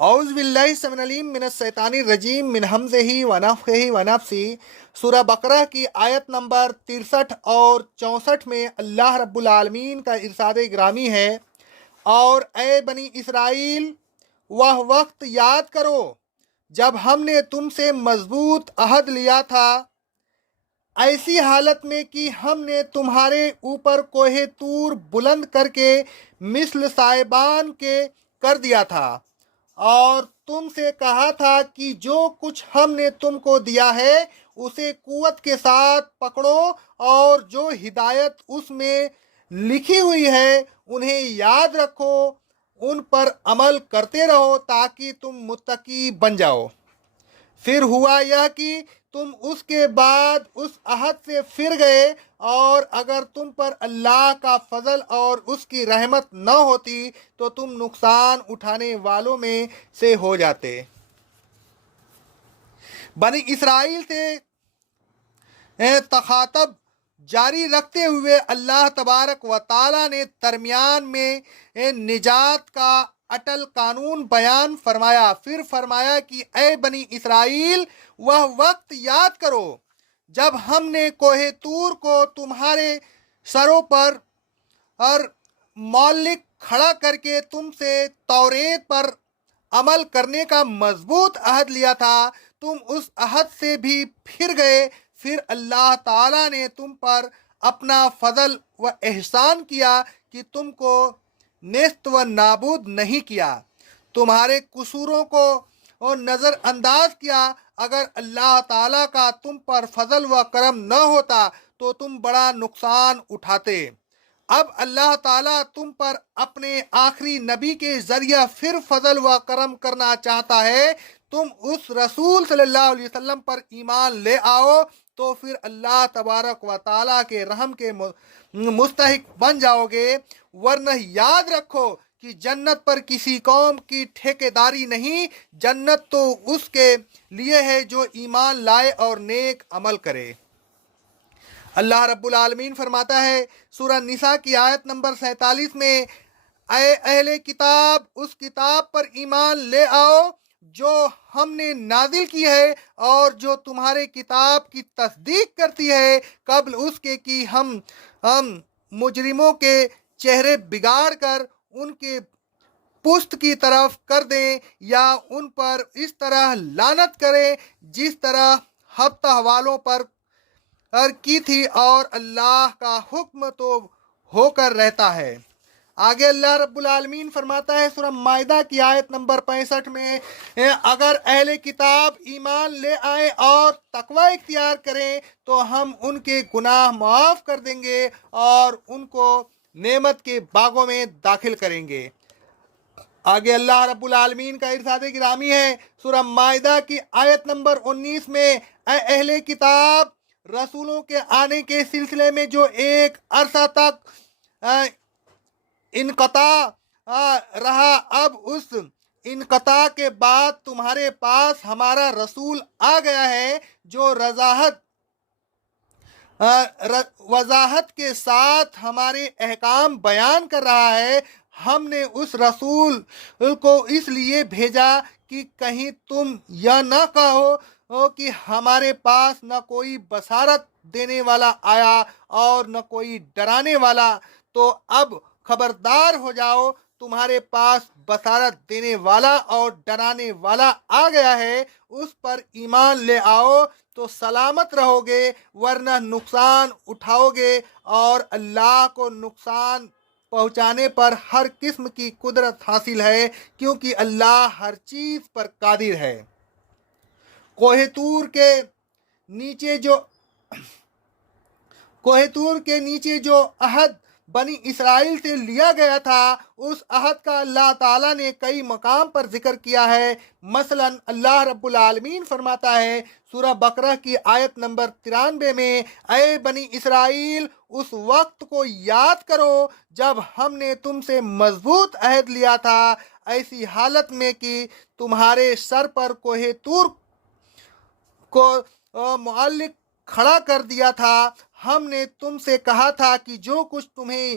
اعوذ باللہ السمیع العلیم من الشیطان الرجیم من حمزہ ونفخہ ونفثہ۔ سورہ بقرہ کی آیت نمبر 63 اور 64 میں اللہ رب العالمین کا ارشاد گرامی ہے، اور اے بنی اسرائیل، وہ وقت یاد کرو جب ہم نے تم سے مضبوط عہد لیا تھا، ایسی حالت میں کہ ہم نے تمہارے اوپر کوہ طور بلند کر کے مثل سائبان کے کر دیا تھا، اور تم سے کہا تھا کہ جو کچھ ہم نے تم کو دیا ہے اسے قوت کے ساتھ پکڑو، اور جو ہدایت اس میں لکھی ہوئی ہے انہیں یاد رکھو، ان پر عمل کرتے رہو تاکہ تم متقی بن جاؤ۔ پھر ہوا یہ کہ تم اس کے بعد اس عہد سے پھر گئے، اور اگر تم پر اللہ کا فضل اور اس کی رحمت نہ ہوتی تو تم نقصان اٹھانے والوں میں سے ہو جاتے۔ بنی اسرائیل سے تخاطب جاری رکھتے ہوئے اللہ تبارک و تعالیٰ نے درمیان میں نجات کا اٹل قانون بیان فرمایا۔ پھر فرمایا کہ اے بنی اسرائیل، وہ وقت یاد کرو جب ہم نے کوہ طور کو تمہارے سروں پر اور معلق کھڑا کر کے تم سے توریت پر عمل کرنے کا مضبوط عہد لیا تھا۔ تم اس عہد سے بھی پھر گئے، پھر اللہ تعالیٰ نے تم پر اپنا فضل و احسان کیا کہ تم کو نیست و نابود نہیں کیا، تمہارے قصوروں کو نظر انداز کیا۔ اگر اللہ تعالیٰ کا تم پر فضل و کرم نہ ہوتا تو تم بڑا نقصان اٹھاتے۔ اب اللہ تعالیٰ تم پر اپنے آخری نبی کے ذریعہ پھر فضل و کرم کرنا چاہتا ہے۔ تم اس رسول صلی اللہ علیہ وسلم پر ایمان لے آؤ تو پھر اللہ تبارک و تعالیٰ کے رحم کے مستحق بن جاؤ گے، ورنہ یاد رکھو کہ جنت پر کسی قوم کی ٹھیکیداری نہیں، جنت تو اس کے لیے ہے جو ایمان لائے اور نیک عمل کرے۔ اللہ رب العالمین فرماتا ہے سورہ نساء کی آیت نمبر 47 میں، اے اہل کتاب، اس کتاب پر ایمان لے آؤ جو ہم نے نازل کی ہے، اور جو تمہارے کتاب کی تصدیق کرتی ہے قبل اس کے کہ ہم مجرموں کے چہرے بگاڑ کر ان کے پشت کی طرف کر دیں، یا ان پر اس طرح لعنت کریں جس طرح ہفتہ والوں پر کی تھی، اور اللہ کا حکم تو ہو کر رہتا ہے۔ آگے اللہ رب العالمین فرماتا ہے سورہ مائدہ کی آیت نمبر 65 میں، اگر اہل کتاب ایمان لے آئیں اور تقوی اختیار کریں تو ہم ان کے گناہ معاف کر دیں گے اور ان کو نعمت کے باغوں میں داخل کریں گے۔ آگے اللہ رب العالمین کا ارشاد گرامی ہے سورہ مائدہ کی آیت نمبر 19 میں، اے اہل کتاب، رسولوں کے آنے کے سلسلے میں جو ایک عرصہ تک انقطاع رہا، اب اس انقطاع کے بعد تمہارے پاس ہمارا رسول آ گیا ہے جو وضاحت کے ساتھ ہمارے احکام بیان کر رہا ہے۔ ہم نے اس رسول کو اس لیے بھیجا کہ کہیں تم یہ نہ کہو کہ ہمارے پاس نہ کوئی بشارت دینے والا آیا اور نہ کوئی ڈرانے والا، تو اب خبردار ہو جاؤ، تمہارے پاس بشارت دینے والا اور ڈرانے والا آ گیا ہے، اس پر ایمان لے آؤ تو سلامت رہو گے، ورنہ نقصان اٹھاؤ گے، اور اللہ کو نقصان پہنچانے پر ہر قسم کی قدرت حاصل ہے، کیونکہ اللہ ہر چیز پر قادر ہے۔ کوہ طور کے نیچے جو عہد بنی اسرائیل سے لیا گیا تھا، اس عہد کا اللہ تعالیٰ نے کئی مقام پر ذکر کیا ہے۔ مثلا اللہ رب العالمین فرماتا ہے سورہ بقرہ کی آیت نمبر 93 میں، اے بنی اسرائیل، اس وقت کو یاد کرو جب ہم نے تم سے مضبوط عہد لیا تھا، ایسی حالت میں کہ تمہارے سر پر کوہ طور کو معلق کھڑا کر دیا تھا۔ ہم نے تم سے کہا تھا کہ جو کچھ تمہیں